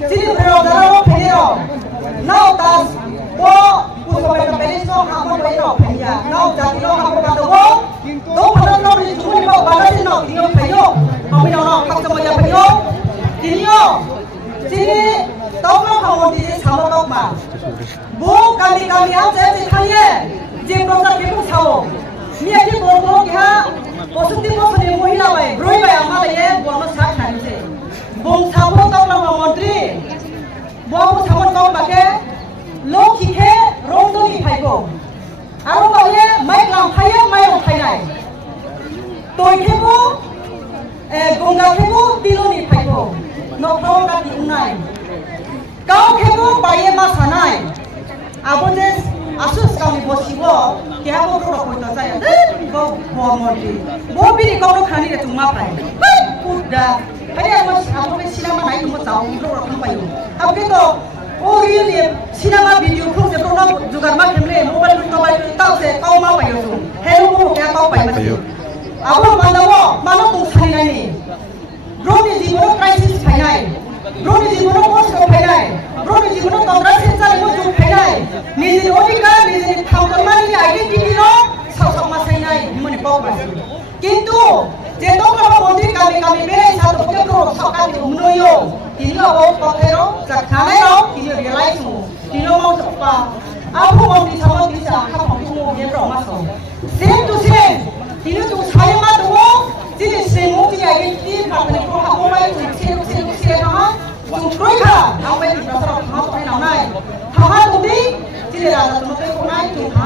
Sini berada peniro. Now tas wo pusat peniro hampa peniro penya. Now jadi lo hampa kata wo. Do pada lo di cuma di bawah badan sini peniro peniro. Kami orang kau semua ya peniro. Peniro. Sini tahu lo kamu di sama lo mah. Bu kami aja di kaya. Jempol kita sawo. Ni aja bobo kita. Positif positif mohila baik. Broi baik amal ye bonus hak kali. Bung sawo tahu lo menteri. Buang sawo tahu pakai. Lo kike rondo ni paygo. Aru baye mai lam paya mai lam payai. Toy kebo gonga kebo tilo ni paygo. No proga di unai. Kau kebo baye masanai. Aboje asus kami bosibo. Kaya bo pro ko ta saya. Bo modi. Bo biri ko ro khani re tuma pai. Kuda. Hari aku sinama naik mo tahu ro ro payo. Aku to oh really sinema video pun saya pernah juga macam ni mobile tahu saya kau mau payo tu. Hello mo kaya kau payo. Aku mana tu sana ni. Drone di mana crisis finai. Drone di mana post finai. Drone di mana tawra sensa mo tu finai. Ni odika ni thamkama ni identity no sama masai mana kau masih. Kintu যেহেতু আমরা মন্দির kami বেরে satu pekro sokal menuyo tino o pakero sakane ro tino realize mo tino mau sapa aku mau di sama bisa ka pangku ye ro maso same to same tino tu saya ma tu jadi semu jadi identity patne ko ha mo mai tu se ha tu kroi kha amai di pasar ha to na nai ha tu di jadi raja tu ko nai tu ha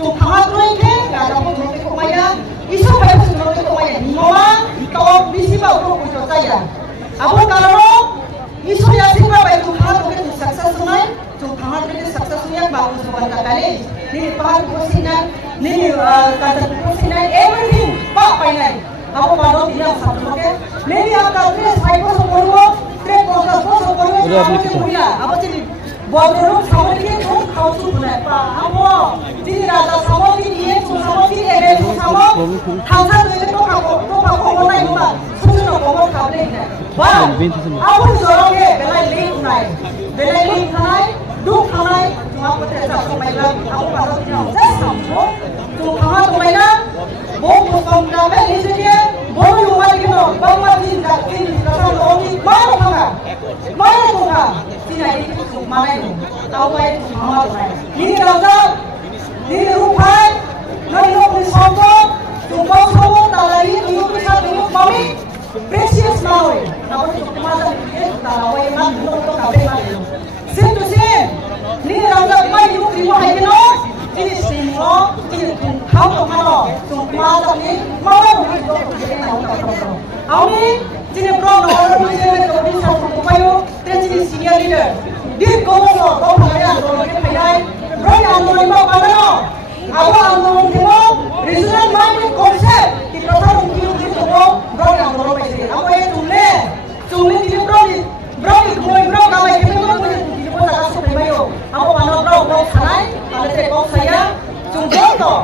tu ha kroi ke raja ko tu ko maya isu pada tu ko maya mama kau bisi bau tu kujo saya. Abu kalau isu yang sih baik tu hal tu kita sukses sunai, tu hal tu kita sukses sunai bagus bukan kali. Ni pahal kusinai, ni kata kusinai everything pak painai. Abu baru dia satu ke. Ni apa tu saya pun semua, trek pun semua. Abu jadi buat dulu sama dia tu kau tu punai. Abu jadi raja sama dia tu sama dia ada tu sama. Thangsa tu itu kau orang itu mah, susun orang kau ni. Wah, aku seorang ni belai link naik, duk naik, cuma putih satu malam, aku baru dia, saya sampo, tu kawan tu malam, boh sampai ni saja, boh rumah kita, boh masjid ini, kalau orang ni mana tu kan, sini ini tu mana itu, tahu mana tu mana tu mana, ini raja, ini rupai, nanti orang sampo. Jumpa semua talai itu bisa dulu mami precious maui. Namun itu masa ini talai yang mana itu kabe mana. Same to same. Ni rasa mai itu kribo hai keno. Ini semua ini kau tu mana. Jumpa masa ini mau itu jadi mana. Awak ini pro orang ini tu bisa supaya tensi senior leader. Dia kau kaya orang ini payah. Pro yang orang ini apa awak orang ini regional market concept di pasar untuk itu bro yang bro pasti. Apa yang cuma di bro kalau kita di pasar kasut primayo. Apa mana bro sanai, kalau saya cuma tu.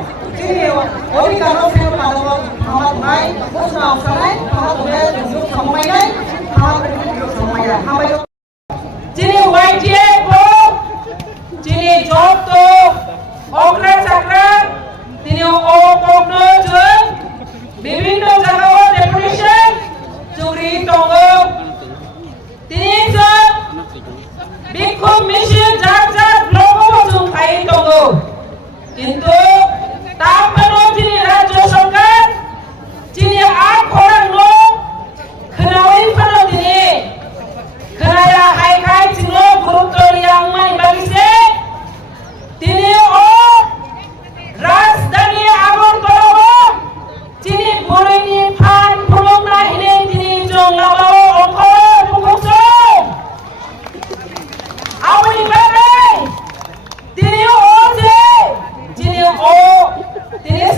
Jadi orang kalau saya pada amat mai, bos nak sanai, amat boleh duduk sama mai, amat duduk sama mai. Amat. Jadi YTA bro, jadi job tu, oknum sakral. তিনি অপগ্রজন বিভিন্ন জায়গায় deputation চুরি দङ তিনি বিক্ষোভ মিছিল যার block খাই দङ কিন্তু তারপরেও তিনি রাজ্য সরকার তিনি আট খরাং खोनावै फानो दिनै खोनाया हायखाय जोङो गुरुत्व yang mai bagise তিনি राजधानी आगरतलाव दिनै बर'नि फान फुलुंना हिनै दिनै जों लामाव अंखर बुंगौसो आवनि बागै दिनै दिनै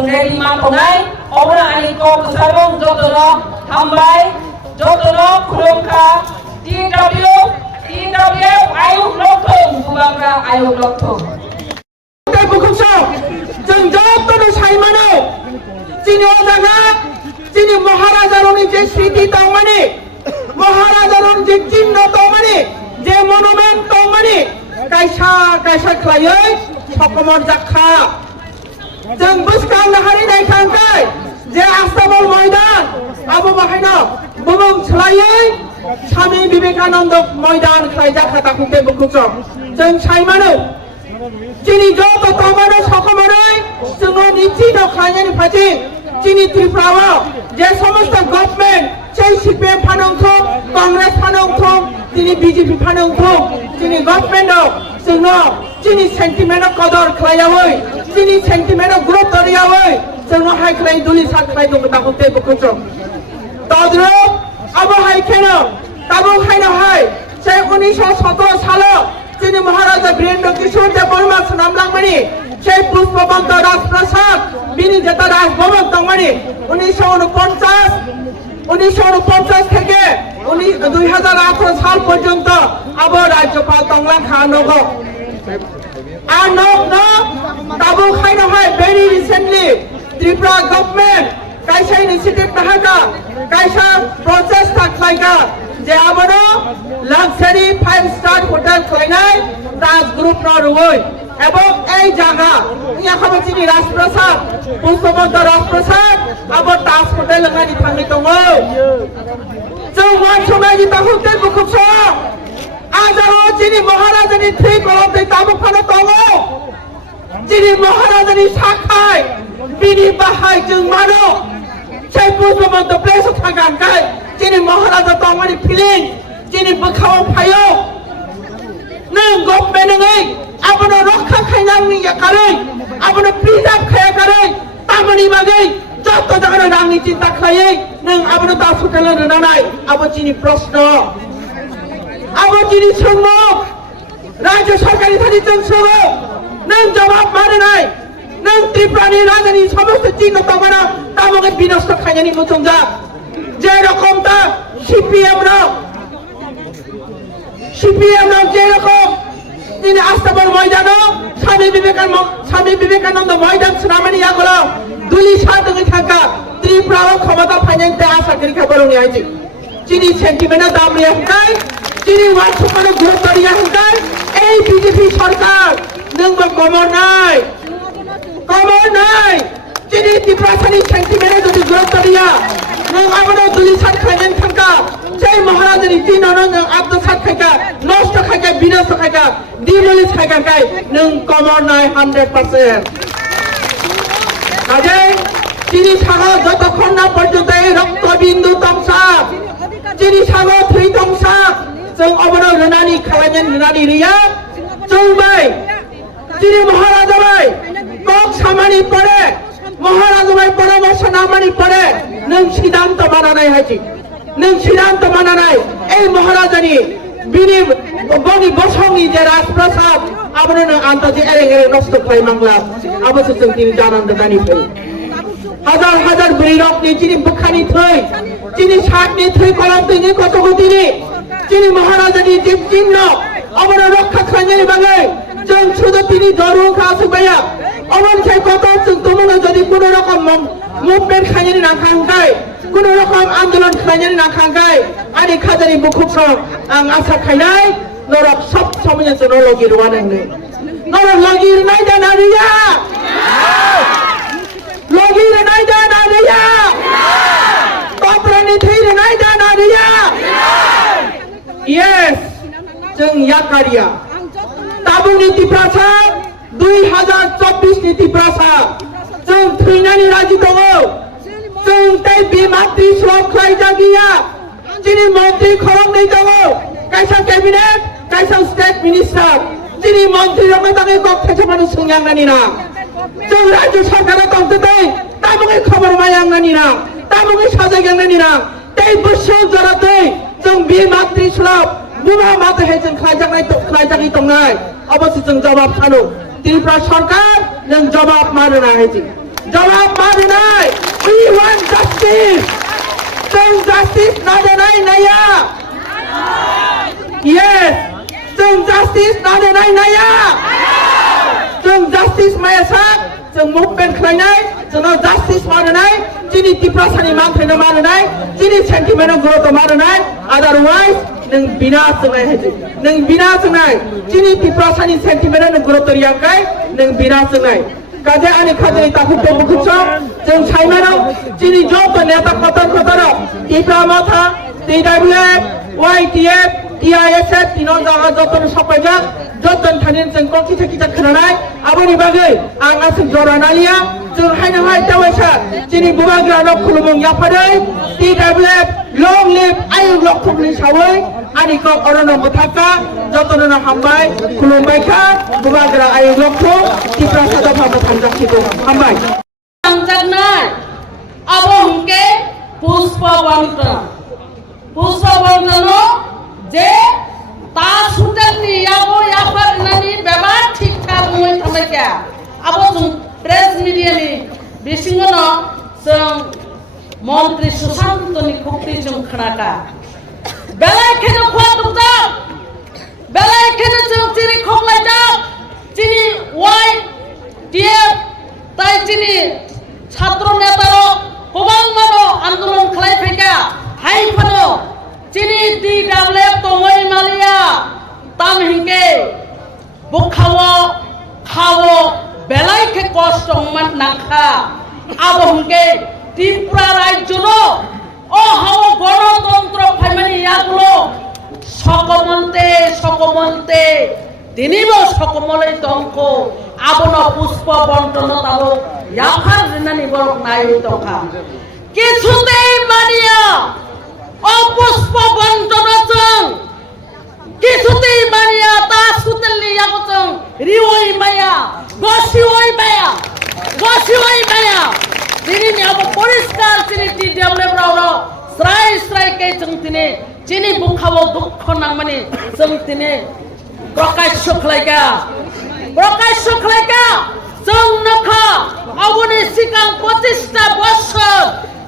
जों रेडी मा थंनाय अबरा आनि को सारबं जतनो हामबाय जतनो खुलुमखा TW आयुक लक्थों बुबांग्रा आयुक लक्थों जों जतनो साइमानो जिनि अजागा जिनि महाराजारनि जे स्मृति दंमाने महाराजारनि जे चिन्ह दंमाने जे मनुमेन्ट दंमाने कायसा खालायै सकमर जाखा जों बुसखांनो हारिनाय खांखाय जे आस्ताबल मैदान आबो बाहायनो बुबुं सोलायै स्वामी विवेकानंद मैदान खालाय जाखा दाखुते बुकुसो जों साइमानो जिनि जत दंमानो सकमरै जोङो निश्चित खालायनायनि फारसे जिनि त्रिपुरायाव जे समस्त गभर्नमेन्ट সেই সিপিএম ফানंथों कांग्रेस फानंथों जिनि बीजेपी फानंथों जिनि गभर्नमेन्टआव जोङो जिनि सेन्टिमेन्टआव कदर खालायावै जिनि सेन्टिमेन्टआव गुरुत्व होयावै जोङो हाय खालाय दुलि साथ खालाय दं दाखुते बुकुसो तद्रो आबो हाय केनो ताबो खायनो हाय से 1917 सालाव जिनि महाराजा वीरेंद्र किशोर देव बर्मा नामलांमानि সেই পুষ্পবন্ত রাজপ্রাসাদ বিনি যেটা রাজভবন দংমানি 1949 থেকে 2018 সাল পর্যন্ত আবার রাজ্যপাল তংলা খানগো আর নক তাবো খাইনো হয় ভেরি রিসেন্টলি ত্রিপুরা গভর্নমেন্ট কাইসা ইনিশিয়েটিভ তাহাকা কাইসা প্রসেস থাকলাইকা যে আবারো লাক্সারি 5 স্টার হোটেল খাইনাই রাজ গ্রুপ নরওই এবং এই জায়গা ইয়াখাবো চিনি রাজপ্রাসাদ পুষ্পবন্ত রাজপ্রাসাদ আবার তাজ হোটেল লাগানি থাঙ্গি দङ जों मान समायनि दाखुते बुकुसो आजारो जिनि महाराजानि थै कलमदै ताबो फानो दङ जिनि महाराजानि साखाय बिनि बाहाय जों मानो সেই পুষ্পবন্ত প্লেस थागानखाय जिनि महाराजा दंमानि फिलिं जिनि बोखाव फायो नों गभर्नमेन्ट नङै आबनो रक्षा खायनांनि याकारै आबनो प्रिजार्भ खायाकारै तामनि बागै जत जागानो रांनि चिन्ता खायै नों आबनो दास होटेल रनानाय आबो जिनि प्रश्न आबो जिनि सोंनो राज्य सरकारि थानि जों सोङो नों जवाब माननाय नों त्रिपुरानि राजानि समस्त चिन्ह दंमाना तामगे बिनस्त खायनायनि मुथुंजा जे रकम ता सीपीएम जे रकम তিনি আস্তাবল ময়দানো স্বামী বিবেকানন্দ ময়দান শ্রামানি আগলো দুলি সাদঙ্গি থাকা ত্রিপুরা ক্ষমতা ফাইনান্সে আশা করি খবরনি আইছি যিনি সেন্টিমেন্ট দাম নিয়ে হকাই যিনি ওয়াটসঅ্যাপে গুরুত্ব দিয়ে হকাই এই বিজেপি সরকার নংবো কমর নাই যিনি ত্রিপুরানি সেন্টিমেন্ট যদি গুরুত্ব দিয়া নং আবনো দুলি সাদ ফাইনান্স থাকা সেই মহারাজানি চিহ্ন নং আত্মসাৎ খাইকা নষ্ট খাইকা বিনষ্ট খাইকা ডিমলিশ খাইকা কাই নং কমর নাই 100% কাজে যিনি সাগর যতক্ষণ না পর্যন্ত এই রক্তবিন্দু তংসা যিনি সাগর থৈ তংসা जों अबनो रनानि खालायनाय रनानि रिया जोंबाय যিনি মহারাজা ভাই কক সামানি পড়ে মহারাজা ভাই পরামর্শ নামানি পড়ে নং সিদ্ধান্ত বানানাই হাইছি नों सिद्धांत मानानाय এই মহারাজানি বিনি বনি বসংনি যে রাজপ্রাসাদ আবনো আন্তাজে এরে নষ্ট খাই মাংলা আবসে जों তিনি জানান দানি ফেল হাজার বৈরকনি যিনি বখানি থৈ যিনি সাতনি থৈ কলম তিনি কত গতিনি যিনি মহারাজানি যে চিহ্ন আবনো রক্ষা খাইনি বাগে जों শুধু তিনি দরু খাসুবায়া অমন সেই কত जों তোমরা যদি কোন রকম মুভমেন্ট খাইনি না খাঙ্গাই কোন রকম আন্দোলন খাইনি না খাঙ্গাই আনি খাজানি মুখুবসং আং আশা খাইনাই নরক সব সময় জন্য লগি রওয়ানাংনে নরক লগি নাই জানা রিয়া লগি নাই জানা রিয়া কতরানি থৈ নাই জানা রিয়া ইয়েস जों याकारिया ताबुं नीति प्रसाद 2024 नीति प्रसाद जों थैनानि राजि दङ जों तै बिमात्रि स्लक खायजागिया जिनि मन्त्रि खरंनै दङ कायसा कैबिनेट कायसा स्टेट मिनिस्टार जिनि मन्त्रि रंनै दङ गथेसे मानु सोंयांनानि ना जों राज्य सरकार दंतै ताबुङै खबर मायांनानि ना ताबुङै साजायगांनानि ना तै बोसोर जरातै जों बिमात्रि स्लक बुमा माते हेजों खायजागै दंनाय अबसे जों जवाब सानो त्रिपुरा सरकार नों जवाब मानो ना हेजि jawab madenai. We want justice. Sung justice nadenai naya. Yes. Sung justice nadenai naya. Sung justice maya sak. Sung movement khlainai. Sung justice madenai. Chini tiprasani manthai madenai. Chini sentiment growth madenai. Otherwise, nung bina sungai haji. Nung bina sungai. Chini tiprasani sentiment growth riangkai. Nung bina sungai. Kaje ani kaje ita hukum bukutso. Jeng China chini joto neta kotor Tipra mata, TWF, YTF, TISF, tinon jaga joton sapajak, joton thanin jeng koki kita kenanai. Aboni bagai ang asing joranalia. Jeng haina hai tawasa. Chini bubagra nok kulumong yapadai. TWF long live ayung lok kumli sawai. Ani kok orono mutaka joton na hambai kulumbai ka bubagra ayung lok ko Tipra sada pamatan jakitu hambai. Sanjaknai abo hungke pushpa bantano je ta sutelni abo yapar nani bebar ঠিক ঠাক মই থামাইকা abo jung press media ni bisingono jung মন্ত্রী সুশান্তনি খুক্তি jung khanaka belai kheno khwa dukta belai kheno jung chiri khoklai da chini YTF তাই চিনি ছাত্র নেতারো গোবাং মানো আন্দোলন খালাই ফেকা high Fanon চিনি TWF তমই মালিয়া তাম হিংকে বুখাও খাও বেলাইকে কষ্ট মান নাখা আবো হিংকে ত্রিপুরা রাজ্য ও হাও গণতন্ত্র ফাইমানি ইয়াগুলো সকমন্তে দিনিব সকমলৈ তংক আবনো পুষ্প বন্টন তালো ইয়াফার রিনানি বরক নাই তখা কিছুতেই মানিয়া অপুষ্প বন্টন চং কিছুতেই মানিয়া তা সুতেলি ইয়াগচং রিওই মায়া গসিওই মায়া দিনি আব পরিষ্কার চিনি TWF রাও স্রাই কে চং তিনে চিনি বুখাবো দুঃখ নাংমানি চং তিনে প্রকাশ্য খালাইকা जों नखा अबनि सिगां 25टा बोसोर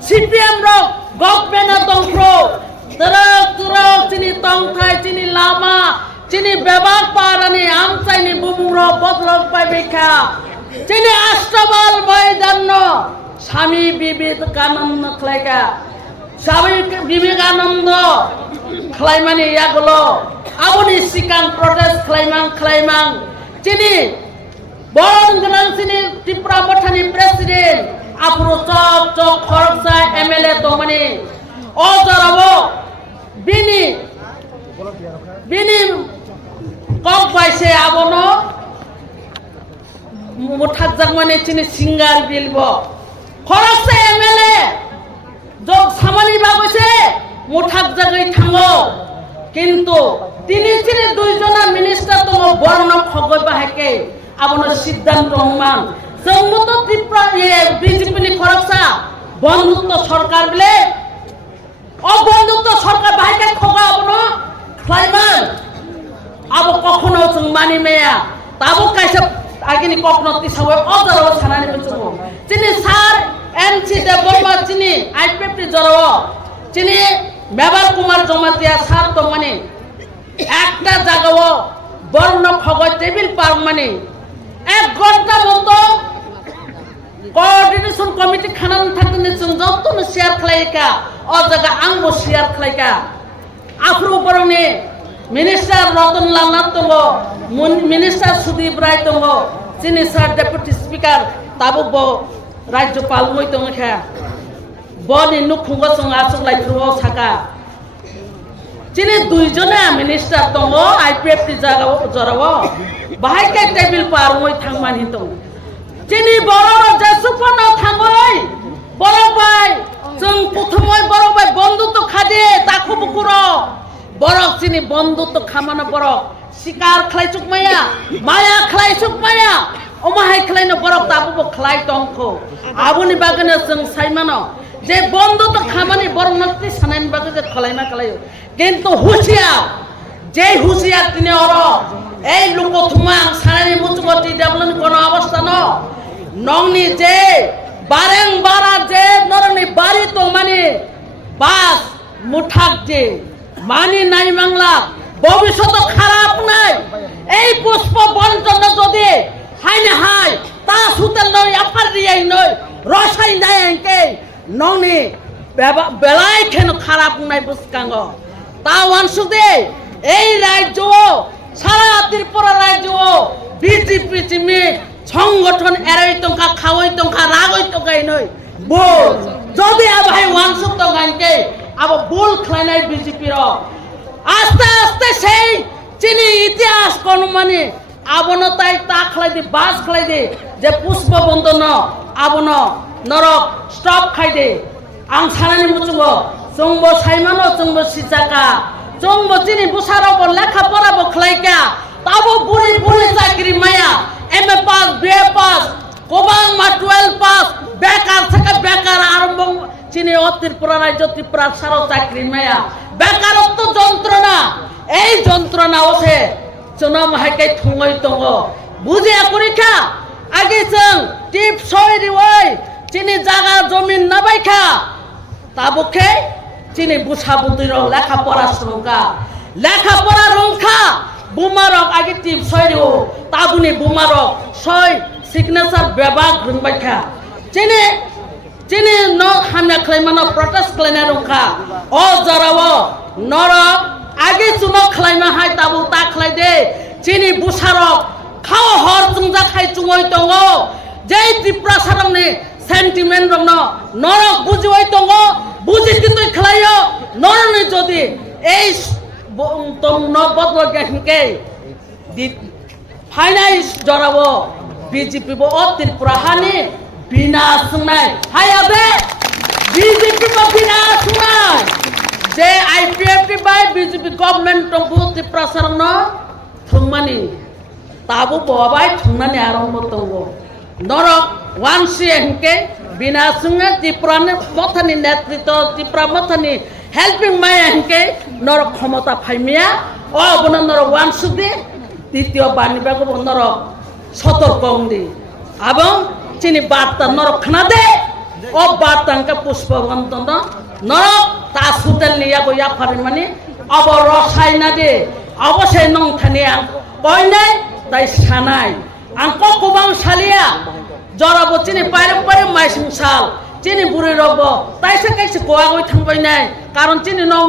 CPM रक गभर्नमेन्ट दंफ्रो तरक चिनि तंथाय चिनि लामा चिनि बेबार पारानि आमचाइनि बुमुरो बदलक पाइबेखा चिनि अष्टबाल मैदान स्वामी विवेकानंद खलाइका स्वामी विवेकानंद खलाइमानि यागलो अबनि सिगां प्रोटेस्ट खलाइमां चिनि Bon genang sini Tripura Mothani Presiden Apro cok Khoroksa MLA Domani Ozarabo Bini Kok Baise Abono Muthak Jagmani Chini Singar Bilbo Khoroksa MLA Jok Samani Bagose Muthak Jagai Thango Kintu Tini Chini duijona minister Tomo Borno Khogoi Bahake আবনো সিদ্ধান্ত মান জম্মুত Tripura BJP নি খরকসা বন্ধুত্ব সরকার বলে অবন্ধুত্ব সরকার বাইকে খোগা আবনো খাইমান আবো কখনো जों মানি মেয়া তাবো কাইসা আগিনি কখনো তিসাবে অজরো সানানি বচবো চিনি স্যার এনসি দে বর্মা চিনি আইপিএফটি জরো চিনি মেবার কুমার জমাতিয়া স্যার তো মানে একটা জায়গাও বর্ণ খগর টেবিল পার মানে 1 ঘন্টা মতো কোঅর্ডিনেশন কমিটি খানান থাকতে जों যতনো শেয়ার খালাইকা ও জায়গা আংবো শেয়ার খালাইকা আফরো বরনে মিনিস্টার রতনলাল নাথ দङ মিনিস্টার সুদীপ রায় দङ চিনি স্যার ডেপুটি স্পিকার তাবুক রাজ্যপাল মই দङ খা বনি নুখুঙ্গ जों আসুকলাই থ্রুও সাকা চিনি দুইজনে মিনিস্টার দङ আইপিএফটি জায়গাও জরাও বাহাইকে টেবিল পার মই থাংমানি দङ চিনি বড় জেসুপন থাঙ্গই বড় ভাই जों প্রথমই বড় ভাই বন্ধুত্ব খাদে তাকু বুকুর বড় চিনি বন্ধুত্ব খামানো বড় শিকার খালাইছুক মায়া খালাইছুক মায়া ওমাহাই খালাইনো বড় তাবুবো খালাই দংখ আবুনি বাগনে जों সাইমানো যে বন্ধুত্ব খামানি বড় নক্তি সানাইন বাগে যে খলাইমা খালাইও কিন্তু হুঁশিয়ার যে হুঁশিয়ার তিনি অর এই লোক থুমা সানানি মুচুগতি দেবলন কোন অবস্থা ন নংনি যে bareng bara je norani bari to mani bas muthak je mani nai mangla ভবিষ্যৎ খারাপ নাই এই পুষ্প বন্টন যদি হাইনে হাই তা সুতেল নয় আফার রিয়াই নয় রসাই নাই একে ননি বেলাই খেন খারাপ নাই বুসকাঙ্গ তা ওয়ানসুদে এই রাজ্য সারা ত্রিপুরা রাজ্য বিজেপি চিমি সংগঠন এরাই টঙ্কা খাওয়াই টঙ্কা রাগই টঙ্কাই নয় বল যদি ভাই ওয়ানসু টঙ্কাইকে আবার বল খাইনাই বিজেপি র আস্তে আস্তে সেই চিনি ইতিহাস কোন মানে আবন তাই তা খাই দি বাস খাই দি যে পুষ্প বন্ধন আবন নরক স্টপ খাই দে আং সানানি মুচুঙ্গ চুংব সাইমানো চুংব সিজাকা চুংব চিনি বুসারব লেখা পড়াব খাইকা তাবো বুড়ি বুড়ি চাকরি মায়া এমএ পাস বিএ পাস কোবাং মা 12 পাস বেকার থেকে বেকার আরম্ভ চিনি ত্রিপুরা রাজ্য ত্রিপুরা সারা চাকরি মায়া বেকারত্ব যন্ত্রণা এই যন্ত্রণা ওঠে চুনাম হাইকে থুঙই দङ বুঝে পরীক্ষা আগে जों টিপ সয়রি ওই চিনি জায়গা জমিন নাবাইখা তাবুকে চিনি বুসা বুদির লেখাপড়া শুরুকা লেখাপড়া রংখা বুমারক আগে টিপ সয়রি ও তাবুনি বুমারক সয় সিগনেচার বিভাগ রংবাইখা চিনি চিনি ন হামনা খাইমানো প্রটেস্ট খাইনা রংখা ও জরাও নরক আগে চুনো খাইমা হাই তাবু তা খাই দে চিনি বুসারক খাও হর চুংজা খাই চুঙই দङ যেই ত্রিপুরা সারংনি সেন্টিমেন্ট রং নরক বুঝিওই দङ বুঝি কিন্তু খাইও নরনি যদি এই তং ন বদল গেনকে ফাইনাইস জরাবো বিজেপি বো ত্রিপুরা হানি বিনা সুনাই হায়াবে বিজেপি বো বিনা সুনাই যে আইপিএফটি বাই বিজেপি গভর্নমেন্ট টংবু ত্রিপুরা সারং ন থুংমানি তাবু ববাই থুংনানি আরম্ভ দङ নরক ওয়ানসি হেনকে বিনা সুঙ্গে ত্রিপুরা মথানি নেতৃত্ব ত্রিপুরা মথানি হেল্পিং মায়া হেনকে নরক ক্ষমতা ফাইমিয়া ও বন নরক ওয়ানসুদি দ্বিতীয় বাণীবাগ নরক সতর্ক দি এবং চিনি বার্তা নরক খানা দে ও বার্তাঙ্কা পুষ্প বন্ধন নরক তা সুতেল নিয়া গইয়া ফারি মানে অব রসায়না দে অবশ্যই নং থানি আং কই নাই তাই সানাই আংক কুবাং সালিয়া জরাবো চিনি পারে মাইসিং সাল চিনি বুড়ি রব তাইসে কাইসে গোয়া গই থাংবাই নাই কারণ চিনি নং